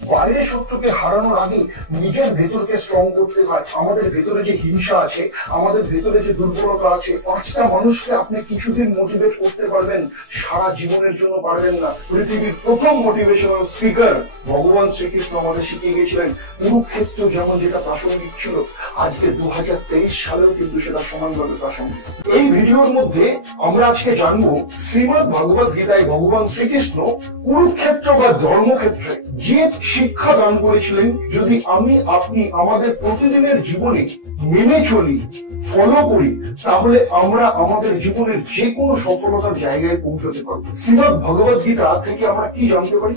বাইরে শত্রুকে হারানোর আগে নিজের ভেতরকে স্ট্রং করতে হয়। আমাদের ভেতরে যে হিংসা আছে, আমাদের ভেতরে যে দুর্বলতা আছে, পাঁচটা মানুষকে আপনি কিছুদিন মোটিভেট করতে পারবেন, সারা জীবনের জন্য পারবেন না। পৃথিবীর প্রথম মোটিভেশনাল স্পিকার ভগবান শ্রীকৃষ্ণ আমাদের শিখিয়ে গেছিলেন। কুরুক্ষেত্র যেমন যেটা প্রাসঙ্গিক ছিল, আজকে 2023 সালেও কিন্তু সেটা সমানভাবে প্রাসঙ্গিক। এই ভিডিওর মধ্যে আমরা আজকে জানবো শ্রীমদ্ ভগবত গীতায় ভগবান শ্রীকৃষ্ণ কুরুক্ষেত্র বা ধর্মক্ষেত্রে যে শিক্ষা দান করেছিলেন, যদি আমি আপনি আমাদের প্রতিদিনের জীবনে মেনে চলি, ফলো করি, তাহলে আমরা আমাদের জীবনের যে কোনো সফলতার জায়গায় পৌঁছতে পারবো। শ্রীমদ্ ভগবত গীতা থেকে আমরা কি জানতে পারি?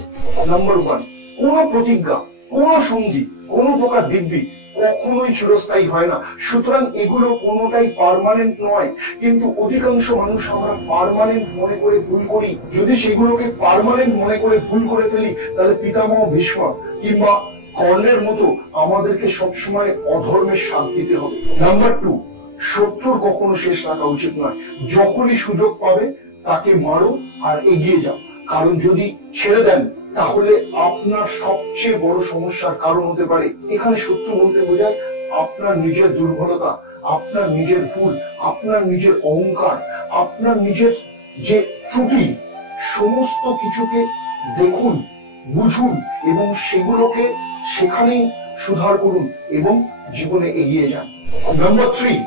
নাম্বার 1, কোন প্রতিজ্ঞা, কোন সন্ধি, কোন প্রকার দিব্যি কখনোই চিরস্থায়ী হয় না। সুতরাং এগুলো কোনোটাই পার্মানেন্ট নয়, কিন্তু অধিকাংশ মানুষ আমরা পার্মানেন্ট মনে করে ভুল করি। যদি সেগুলোকে পার্মানেন্ট মনে করে ভুল করে ফেলি, তাহলে পিতামহ ভীষ্ম কিংবা কর্ণের মতো আমাদেরকে সবসময় অধর্মের স্বাদ দিতে হবে। নাম্বার 2, শত্রুর কখনো শেষ রাখা উচিত নয়। যখনই সুযোগ পাবে তাকে মারো আর এগিয়ে যাও, কারণ যদি ছেড়ে দেন তাহলে আপনার সবচেয়ে বড় সমস্যার কারণ হতে পারে। এখানে শত্রু বলতে বোঝায় আপনার নিজের দুর্বলতা, আপনার নিজের ভুল, আপনার নিজের অহংকার, আপনার নিজের যে ত্রুটি। সমস্ত কিছুকে দেখুন, বুঝুন এবং সেগুলোকে সেখানেই সুধার করুন এবং জীবনে এগিয়ে যান। নাম্বার 3,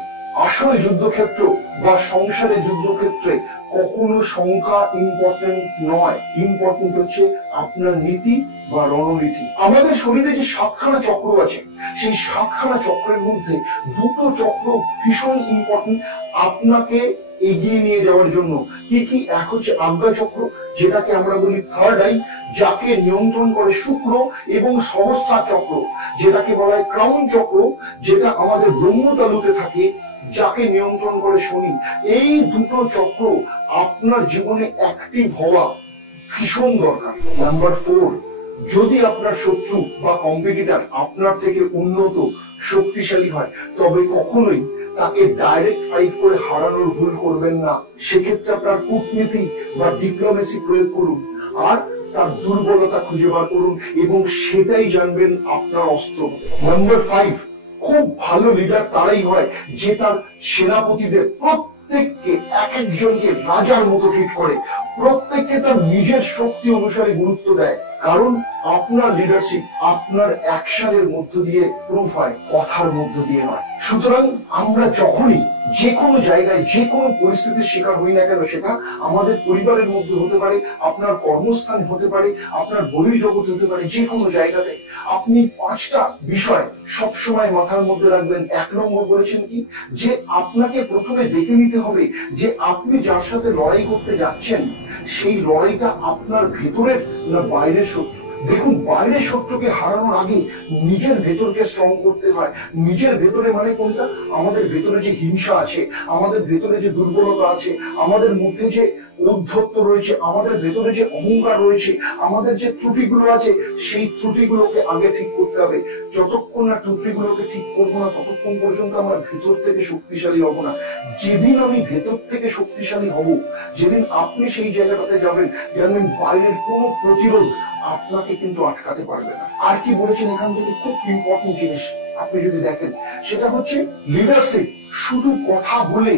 আসল যুদ্ধক্ষেত্র বা সংসারের যুদ্ধক্ষেত্রে কখনো সংখ্যা ইম্পর্টেন্ট নয়, ইম্পর্টেন্ট হচ্ছে আপনার নীতি বা রণনীতি। আমাদের শরীরে যে 7খানা চক্র আছে, সেই 7খানা চক্রের মধ্যে 2টো চক্র ভীষণ ইম্পর্টেন্ট আপনাকে এগিয়ে নিয়ে যাওয়ার জন্য। কি কি? এক হচ্ছে আজ্ঞা চক্র, যেটাকে আমরা বলি থার্ড আই, যাকে নিয়ন্ত্রণ করে শুক্র, এবং সহস্রার চক্র, যেটাকে বলা হয় ক্রাউন চক্র, যেটা আমাদের ব্রহ্মতালুতে থাকে, যাকে নিয়ন্ত্রণ করে শনি। এই দুটো চক্র আপনার জীবনে অ্যাক্টিভ হওয়া ভীষণ দরকার। নাম্বার 4, যদি আপনার শত্রু বা কম্পিটিটর আপনার থেকে উন্নত, শক্তিশালী হয়, তবে কখনোই তাকে ডাইরেক্ট ফাইট করে হারানোর ভুল করবেন না। সেক্ষেত্রে আপনার কূটনীতি বা ডিপ্লোমেসি প্রয়োগ করুন আর তার দুর্বলতা খুঁজে বার করুন এবং সেটাই জানবেন আপনার অস্ত্র। নাম্বার 5, খুব ভালো লিডার তারাই হয় যে তার সেনাপতিদের প্রত্যেককে এক একজনকে রাজার মতো ট্রিট করে, প্রত্যেককে তার নিজের শক্তি অনুসারে গুরুত্ব দেয়। কারণ আপনার লিডারশিপ আপনার অ্যাকশনের মধ্য দিয়ে প্রুফ হয়, কথার মধ্য দিয়ে নয়। সুতরাং আমরা যখনই যে কোনো জায়গায় যে কোনো পরিস্থিতির শিকার হই না কেন, সেটা আমাদের পরিবারের মধ্যে হতে পারে, আপনার কর্মস্থান হতে পারে, আপনার বহির্জগৎ হতে পারে, যে কোনো জায়গাতে আপনি 5টা বিষয় সবসময় মাথার মধ্যে রাখবেন। 1 নম্বর বলেছেন কি, যে আপনাকে প্রথমে দেখে নিতে হবে যে আপনি যার সাথে লড়াই করতে যাচ্ছেন, সেই লড়াইটা আপনার ভেতরের না বাইরের শত্রু। দেখুন, বাইরের শত্রুকে হারানোর আগে নিজের ভেতরকে স্ট্রং করতে হয়। নিজের ভেতরে মানে কোনটা? আমাদের ভেতরে যে হিংসা আছে, আমাদের ভেতরে যে দুর্বলতা আছে, আমাদের মধ্যে যে ঔদ্ধত্য রয়েছে, আমাদের ভেতরে যে অহংকার রয়েছে, আমাদের যে ত্রুটিগুলো আছে, সেই ত্রুটিগুলোকে আগে ঠিক করতে হবে। যতক্ষণ না ত্রুটিগুলোকে ঠিক করবো না, ততক্ষণ পর্যন্ত আমরা ভেতর থেকে শক্তিশালী হব না। যেদিন আমি ভেতর থেকে শক্তিশালী হব, যেদিন আপনি সেই জায়গাটাতে যাবেন, জানবেন বাইরের কোনো প্রতিরোধ আপনাকে কিন্তু আটকাতে পারবে না। আর কি বলেছেন এখান থেকে? খুব ইম্পর্টেন্ট জিনিস আপনি যদি দেখেন, সেটা হচ্ছে লিডারশিপ শুধু কথা বলে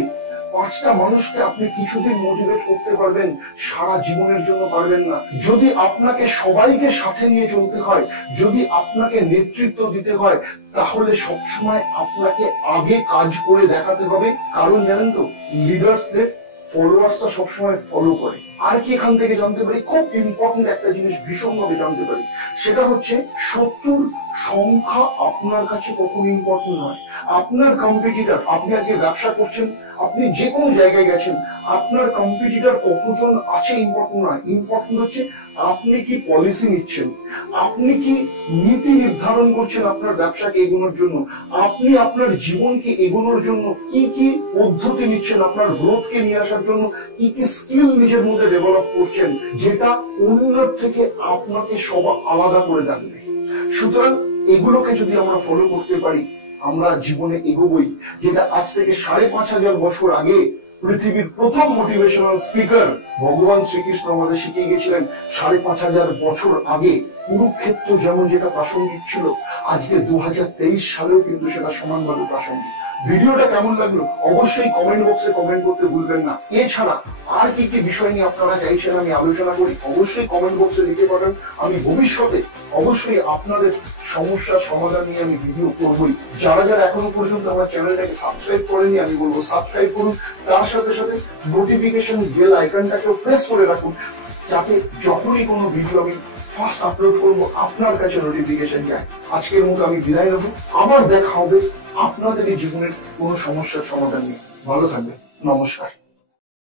5টা মানুষকে আপনি কিছুদিন মোটিভেট করতে পারবেন, সারা জীবনের জন্য পারবেন না। যদি আপনাকে সবাইকে সাথে নিয়ে চলতে হয়, যদি আপনাকে নেতৃত্ব দিতে হয়, তাহলে সবসময় আপনাকে আগে কাজ করে দেখাতে হবে। কারণ জানেন তো, লিডার্সদের ফলোয়ার্সটা সবসময় ফলো করে। আর কি এখান থেকে জানতে পারি? খুব ইম্পর্টেন্ট একটা জিনিস ভীষণভাবে জানতে পারি, সেটা হচ্ছে শত্রুর সংখ্যা আপনার কাছে কখনো ইম্পর্টেন্ট নয়। আপনার কম্পিটিটর, আপনি আগে ব্যবসা করছেন, আপনি যে কোনো জায়গায় গেছেন, আপনার কম্পিটিটর কতজন আছে ইম্পর্টেন্ট নয়। ইম্পর্টেন্ট হচ্ছে আপনি কি পলিসি নিচ্ছেন, আপনি কি নীতি নির্ধারণ করছেন আপনার ব্যবসাকে এগোনোর জন্য, আপনি আপনার জীবনকে এগোনোর জন্য কি কি পদ্ধতি নিচ্ছেন, আপনার গ্রোথকে নিয়ে আসার জন্য কি কি স্কিল নিজের মধ্যে ডেভেলপ করছেন, যেটা অন্যের থেকে আপনাকে সব আলাদা করে রাখবে। সুতরাং এগুলোকে যদি আমরা ফলো করতে পারি, আমরা জীবনে এগোবই। যেটা আজ থেকে 5,500 বছর আগে পৃথিবীর প্রথম মোটিভেশনাল স্পিকার ভগবান শ্রীকৃষ্ণ আমাদের শিখিয়ে গেছিলেন 5,500 বছর আগে। কুরুক্ষেত্র যেমন যেটা প্রাসঙ্গিক ছিল, আজকে 2023 সালেও কিন্তু সেটা সমানভাবে প্রাসঙ্গিক। ভিডিওটা কেমন লাগলো অবশ্যই কমেন্ট বক্সে কমেন্ট করতে ভুলবেন না। এছাড়া আর কি কি বিষয় নিয়ে আপনারা চাইছেন আমি আলোচনা করি, অবশ্যই কমেন্ট বক্সে লিখে পাঠান। আমি ভবিষ্যতে অবশ্যই আপনাদের সমস্যার সমাধান নিয়ে আমি ভিডিও করবই। যারা যারা এখনো পর্যন্ত আমার চ্যানেলটাকে সাবস্ক্রাইব করেনি আমি বলবো সাবস্ক্রাইব করুন, তার সাথে সাথে নোটিফিকেশন বেল আইকনটাকেও প্রেস করে রাখুন, যাতে যখনই কোনো ভিডিও আমি ফার্স্ট আপলোড করবো আপনার কাছে নোটিফিকেশন যায়। আজকের মতো আমি বিদায় নেব, আবার দেখা হবে আপনাদের এই জীবনের কোনো সমস্যার সমাধান নিয়ে। ভালো থাকবেন, নমস্কার।